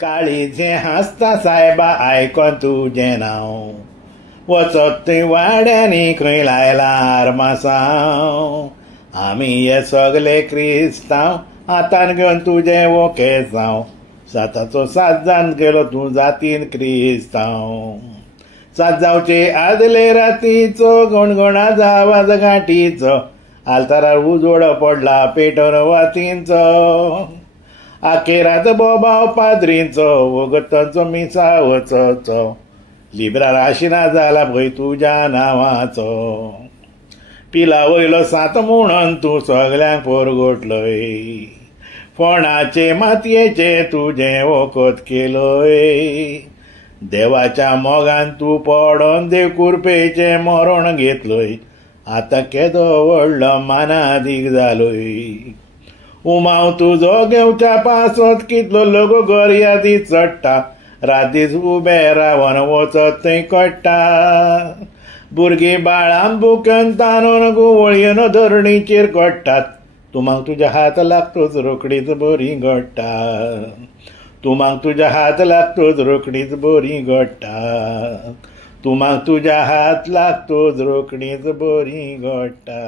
काळीजें हांसता सायबा आयकोन तुजें नांव, वचत थंय वाड्यांनी खंय लायला आर्मासांव. आमी हे सगळे क्रिस्तांव हातान घेवन तुजें ओकेसांव, साताचो सात जावन गेलो तूं जातीन क्रिस्तांव. सात जावचे आदले रातीचो गणगणाचो आवाज गांठीचो, आल्तारार उजवड पडला पेटोवन वातींचो. आखेरात बोबाव पाद्रींचो वगतांचो मिसा वचचो, लिबरार आशिना जाला भंय तुज्या नांवाचो. पिला वयलो सात म्हणून तूं सगल्यांक परगटलोय, फोंडाचे मातयेचे तुजें वखद केलोय. देवाच्या मोगान तूं पडोन देव कुरपेचें मरण घेतलोय, आतां केदो व्हडलो मानादीक जालोय. उमाव तुजो घेवच्या पासत कितलो लोक गर्यादी चडटा, रातीच उबे रावन वचत थंय कट्टा. भुरगीं बाळां बुक्यान तांदून गुवळयेन धरणीचेर कट्टात, तुमाक तुज्या हात लागतोच रोकडीच बरी घडटा. तुमाक तुज्या हात लागतोच रोकडीच बरी घडटा. तुमाक तुज्या हात लागतोच रोकडीच बरी घडटा.